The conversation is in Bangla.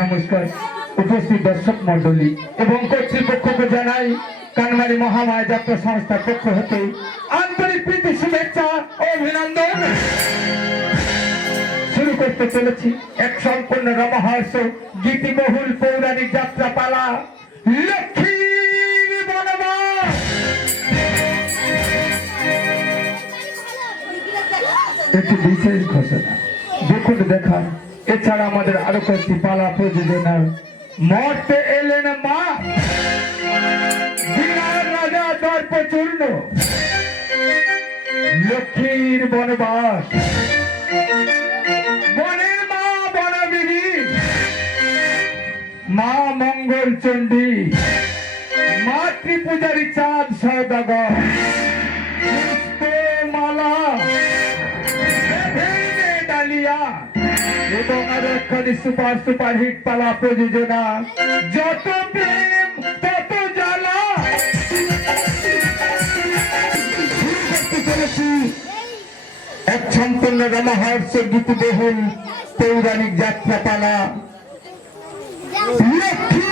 নমস্কার উপস্থিত দর্শক মন্ডলী এবং কর্তৃপক্ষকে জানাই কানমারি মহামায়া যাত্রা সংস্থার পক্ষ হতে আন্তরিক প্রীতি শুভেচ্ছা ও অভিনন্দন। শুরু করতে চলেছি এক সম্পূর্ণ রমহার্স গীতিবহুল পৌরাণিক যাত্রা পালা লক্ষ্মীর বনবাস। একটি বিশেষ ঘোষণা দেখুন দেখান, এছাড়া আমাদের আরো কয়েকটি পালা প্রযোজনার মর্তে এলেন মা বিরাট রাজা দর্পচূর্ণ লক্ষ্মীর বনবাস, বনের মা বনবিবি মা মঙ্গল চণ্ডী, মাতৃপূজারী চাঁদ সওদাগর, পুষ্পমালা, ডালিয়া এবং আরো একখানি সুপার হিট পালা প্রযোজনা যত প্রেম তত জ্বালা। এক সম্পূর্ণ রমহার্স গীতিবহুল পৌরাণিক যাত্রা পালা লক্ষ্মী